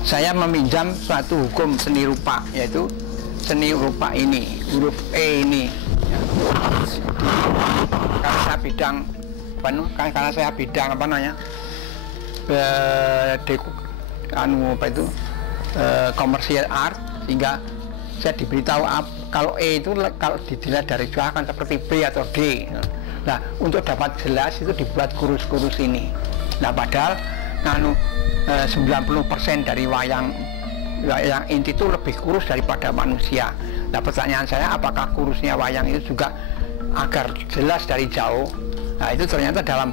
saya meminjam suatu hukum seni rupa, yaitu seni rupa ini, huruf E ini. Ya. Karena saya bidang apa namanya, komersial art, sehingga saya diberitahu kalau E itu kalau dilihat dari jauh akan seperti B atau D. Nah, untuk dapat jelas itu dibuat kurus-kurus ini. Nah, padahal 90% dari wayang inti itu lebih kurus daripada manusia. Nah, pertanyaan saya, apakah kurusnya wayang itu juga agar jelas dari jauh? Nah, itu ternyata dalam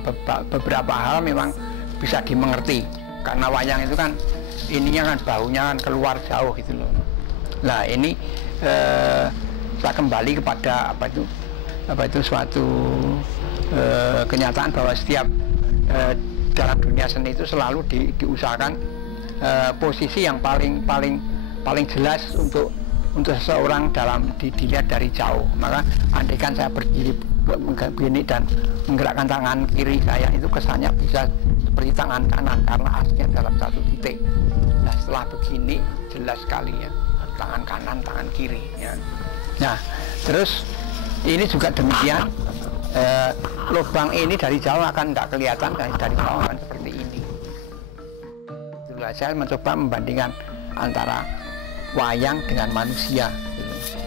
beberapa hal memang bisa dimengerti, karena wayang itu kan ininya kan baunya kan keluar jauh gitu loh. Nah, ini saya kembali kepada apa itu suatu kenyataan bahwa setiap dalam dunia seni itu selalu diusahakan posisi yang paling jelas untuk seseorang dalam dilihat dari jauh. Maka andaikan saya berdiri begini dan menggerakkan tangan kiri saya, itu kesannya bisa seperti tangan kanan karena aslinya dalam satu titik. Nah, setelah begini jelas sekali ya, tangan kanan, tangan kiri ya. Nah, terus ini juga demikian, lubang ini dari jauh akan nggak kelihatan, dari jauh akan seperti ini. Itulah saya mencoba membandingkan antara wayang dengan manusia.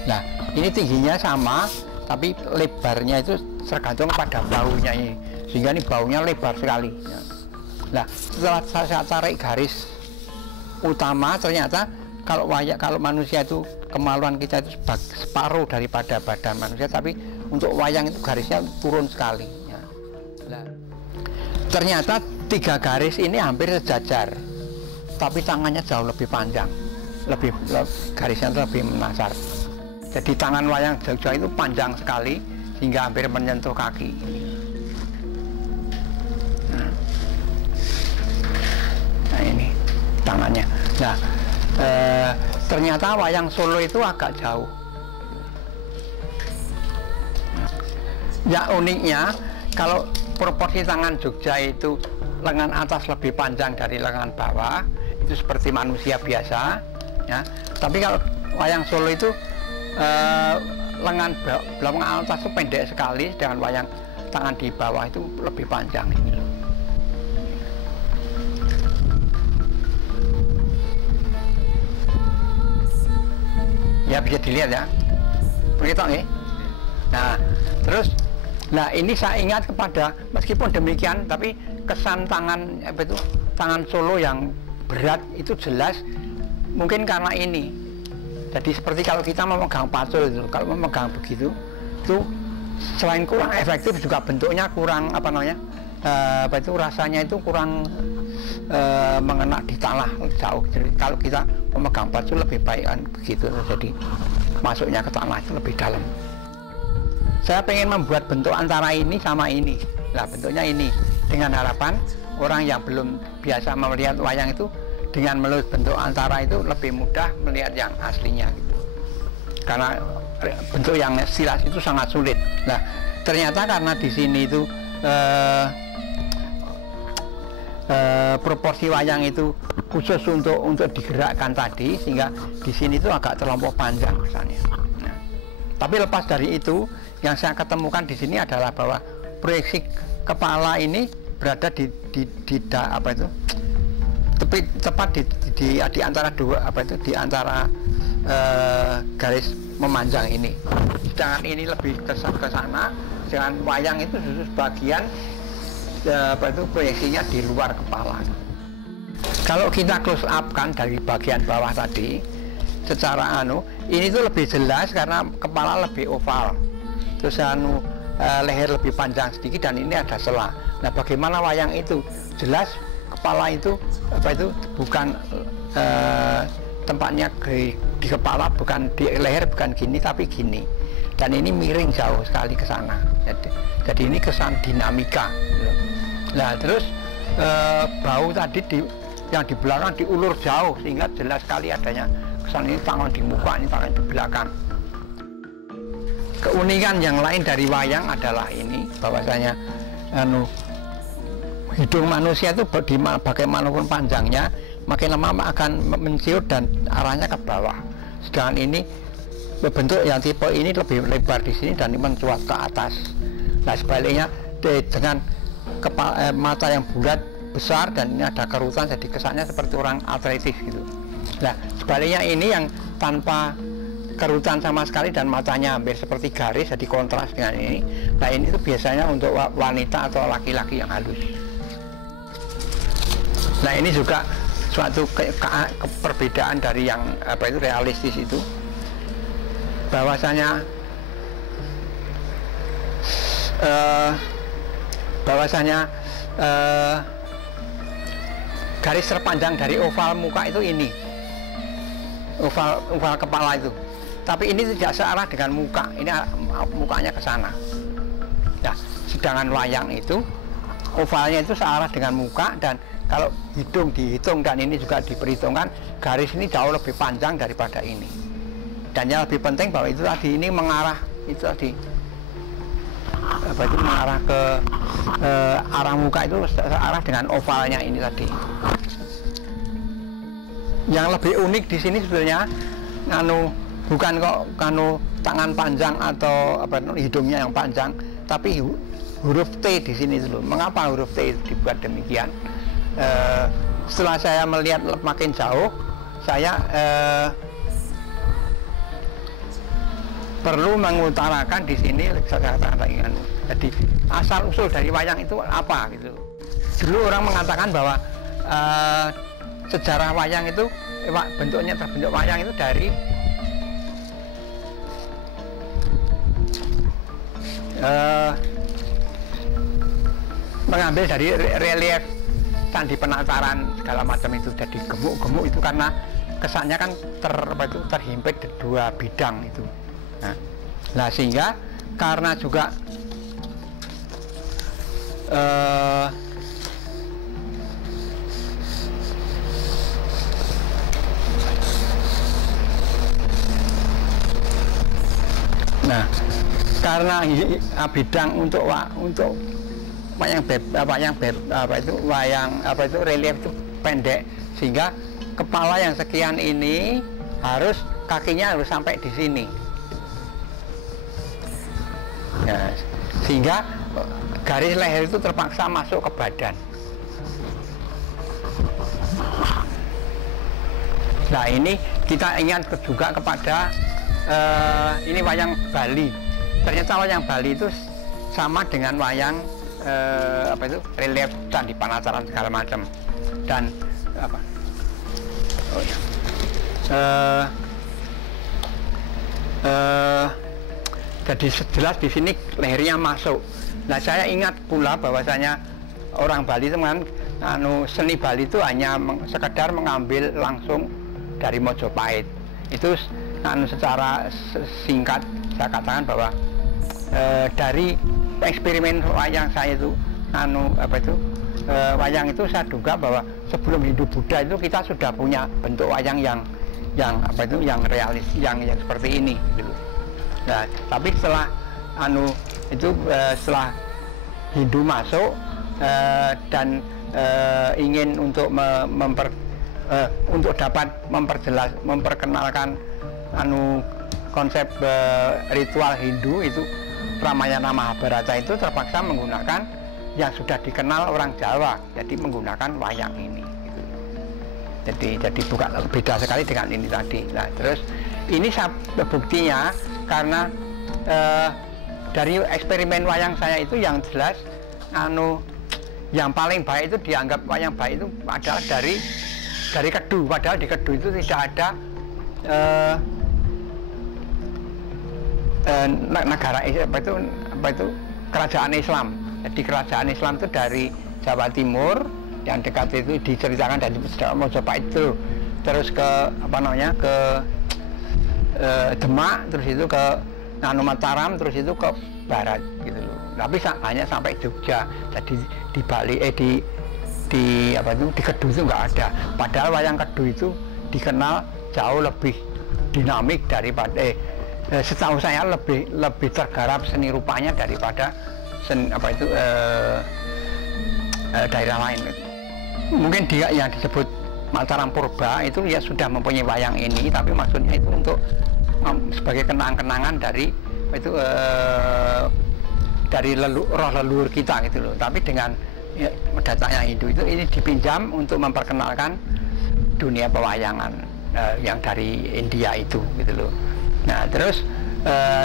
Nah, ini tingginya sama, tapi lebarnya itu tergantung pada baunya ini, sehingga ini baunya lebar sekali. Nah, setelah saya tarik garis utama, ternyata kalau manusia itu kemaluan kita itu separuh daripada badan manusia, tapi untuk wayang itu garisnya turun sekali. Nah, ternyata 3 garis ini hampir sejajar, tapi tangannya jauh lebih panjang, garisnya lebih menasar. Jadi tangan wayang jauh-jauh itu panjang sekali hingga hampir menyentuh kaki. Nah, ini tangannya. Nah, ternyata wayang Solo itu agak jauh. Ya, uniknya kalau proporsi tangan Jogja itu lengan atas lebih panjang dari lengan bawah, itu seperti manusia biasa ya. Tapi kalau wayang Solo itu lengan belakang atas itu pendek sekali, dengan wayang tangan di bawah itu lebih panjang ini loh. Ya, bisa dilihat ya, begitu nih. Nah, terus ini saya ingat kepada, meskipun demikian tapi kesan tangan Solo yang berat itu jelas mungkin karena ini. Jadi seperti kalau kita memegang pacul itu, kalau memegang begitu itu selain kurang efektif juga bentuknya kurang rasanya itu kurang mengena di tanah jauh. Jadi kalau kita memegang pacul lebih baik kan begitu, jadi masuknya ke tanah itu lebih dalam. Saya pengen membuat bentuk antara ini sama ini. Nah, bentuknya ini, dengan harapan orang yang belum biasa melihat wayang itu dengan melihat bentuk antara itu lebih mudah melihat yang aslinya gitu. Karena bentuk yang silas itu sangat sulit. Nah, ternyata karena di sini itu proporsi wayang itu khusus untuk digerakkan tadi, sehingga di sini itu agak terlampau panjang misalnya. Nah, tapi lepas dari itu, yang saya ketemukan di sini adalah bahwa proyeksi kepala ini berada tepat di antara di antara garis memanjang ini. Sedangkan ini lebih ke sana, dengan wayang itu khusus bagian proyeksinya di luar kepala. Kalau kita close up kan dari bagian bawah tadi, secara ini tuh lebih jelas karena kepala lebih oval, terus leher lebih panjang sedikit dan ini ada sela. Nah, bagaimana wayang itu jelas kepala itu bukan tempatnya di kepala, bukan di leher, bukan gini tapi gini, dan ini miring jauh sekali ke sana. Jadi ini kesan dinamika. Nah, terus bau tadi yang di belakang diulur jauh sehingga jelas sekali adanya kesan ini tangan di muka, ini tangan di belakang. Keunikan yang lain dari wayang adalah ini, bahwasanya hidung manusia itu bagaimanapun panjangnya makin lama akan menciut dan arahnya ke bawah. Sedangkan ini bentuk yang tipe ini lebih lebar di sini dan mencuat ke atas. Nah sebaliknya dengan mata yang bulat besar dan ini ada kerutan, jadi kesannya seperti orang atletis gitu. Nah sebaliknya ini yang tanpa kerutan sama sekali dan matanya hampir seperti garis, jadi kontras dengan ini. Nah ini tuh biasanya untuk wanita atau laki-laki yang halus. Nah ini juga suatu perbedaan dari yang realistis itu, bahwasanya garis terpanjang dari oval muka itu ini, oval kepala itu. Tapi ini tidak searah dengan muka, ini mukanya ke sana. Nah, sedangkan wayang itu ovalnya itu searah dengan muka, dan kalau hidung dihitung dan ini juga diperhitungkan, garis ini jauh lebih panjang daripada ini. Dan yang lebih penting bahwa itu tadi ini mengarah itu tadi mengarah ke arah muka itu searah dengan ovalnya ini tadi. Yang lebih unik di sini sebenarnya bukan kok tangan panjang atau hidungnya yang panjang, tapi huruf T di sini dulu. Mengapa huruf T dibuat demikian? Setelah saya melihat makin jauh, saya perlu mengutarakan di sini jadi asal usul dari wayang itu apa gitu. Dulu orang mengatakan bahwa sejarah wayang itu bentuknya terbentuk wayang itu dari mengambil dari relief Candi Penataran segala macam itu, jadi gemuk-gemuk itu karena kesannya kan terhimpit di dua bidang itu. Nah sehingga karena juga karena bidang untuk wayang relief itu pendek, sehingga kepala yang sekian ini kakinya harus sampai di sini. Ya, sehingga garis leher itu terpaksa masuk ke badan. Nah ini kita ingat juga kepada ini wayang Bali. Ternyata wayang Bali itu sama dengan wayang relief Candi Penataran segala macam. Dan jadi jelas di sini lehernya masuk. Nah saya ingat pula bahwasanya orang Bali itu kan seni Bali itu hanya sekedar mengambil langsung dari Mojopahit. Itu secara singkat saya katakan bahwa dari eksperimen wayang saya itu wayang itu saya duga bahwa sebelum Hindu-Buddha itu kita sudah punya bentuk wayang yang realis, yang seperti ini gitu. Nah, tapi setelah setelah Hindu masuk dan ingin untuk untuk dapat memperkenalkan konsep ritual Hindu itu, Ramayana Mahabharata itu terpaksa menggunakan yang sudah dikenal orang Jawa, jadi menggunakan wayang ini gitu. Jadi bukan beda sekali dengan ini tadi. Nah terus ini buktinya karena dari eksperimen wayang saya itu yang jelas yang paling baik itu dianggap wayang baik itu adalah dari Kedu, padahal di Kedu itu tidak ada negara kerajaan Islam. Jadi kerajaan Islam itu dari Jawa Timur yang dekat itu diceritakan dari Mojopahit itu, terus ke ke Demak, terus itu ke Mataram, terus itu ke barat gitu loh. Tapi hanya sampai Jogja. Jadi di Bali di Kedu itu nggak ada. Padahal wayang Kedu itu dikenal jauh lebih dinamik daripada setahu saya lebih tergarap seni rupanya daripada daerah lain. Mungkin dia yang disebut Mataram Purba itu ya sudah mempunyai wayang ini, tapi maksudnya itu untuk sebagai kenang-kenangan dari itu dari roh leluhur kita gitu loh. Tapi dengan ya, datangnya Hindu itu ini dipinjam untuk memperkenalkan dunia pewayangan yang dari India itu gitu loh. Nah terus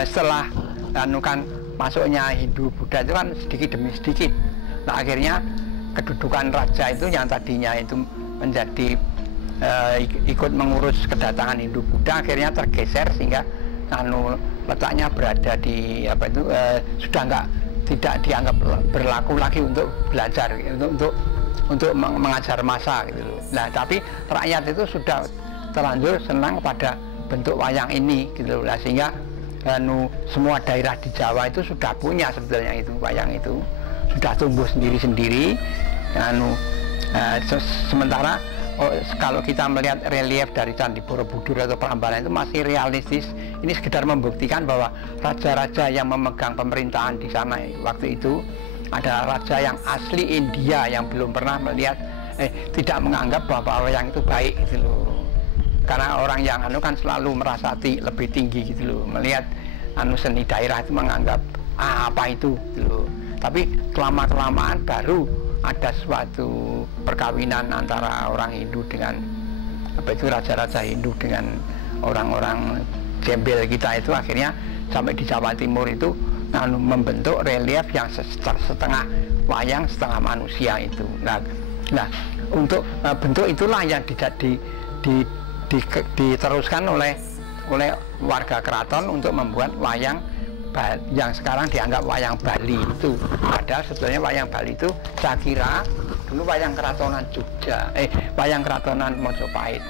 setelah kan masuknya Hindu Buddha itu kan sedikit demi sedikit. Nah akhirnya kedudukan raja itu yang tadinya itu menjadi ikut mengurus kedatangan Hindu Buddha akhirnya tergeser sehingga letaknya berada di sudah tidak dianggap berlaku lagi untuk belajar untuk mengajar massa gitu loh. Nah tapi rakyat itu sudah terlanjur senang pada bentuk wayang ini gitu loh. Nah, sehingga semua daerah di Jawa itu sudah punya sebetulnya itu wayang itu sudah tumbuh sendiri-sendiri. Sementara kalau kita melihat relief dari Candi Borobudur atau Prambanan itu masih realistis. Ini sekedar membuktikan bahwa raja-raja yang memegang pemerintahan di sana waktu itu adalah raja yang asli India yang belum pernah melihat tidak menganggap bahwa wayang itu baik gitu loh. Karena orang yang kan selalu merasa lebih tinggi gitu loh, melihat seni daerah itu menganggap apa itu gitu loh. Tapi kelamaan baru ada suatu perkawinan antara orang Hindu dengan raja-raja Hindu dengan orang-orang gembel kita itu, akhirnya sampai di Jawa Timur itu membentuk relief yang setengah wayang setengah manusia itu. Nah untuk bentuk itulah yang diteruskan oleh warga keraton untuk membuat wayang yang sekarang dianggap wayang Bali itu. Padahal sebetulnya wayang Bali itu saya kira dulu wayang keratonan Jogja, wayang keratonan Mojopahit.